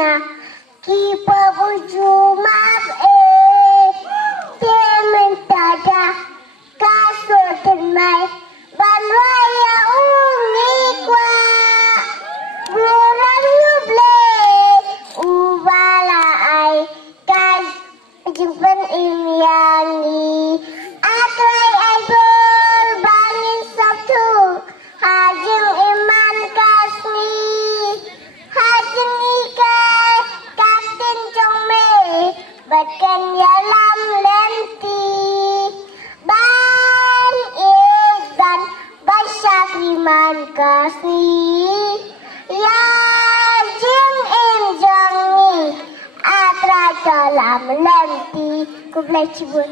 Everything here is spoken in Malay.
na kipa buju map temen tada kaso tenai banwaya ungi kwa bulan yuble ubala ai kan jumpen imyangi atrai aibul bangin sabtu hajim iman kasmi hajim ikai kapten jongme bahkan yalam lenti ban izan basyakriman kasih ya jim im jongi atra dalam lenti ku boleh cibun.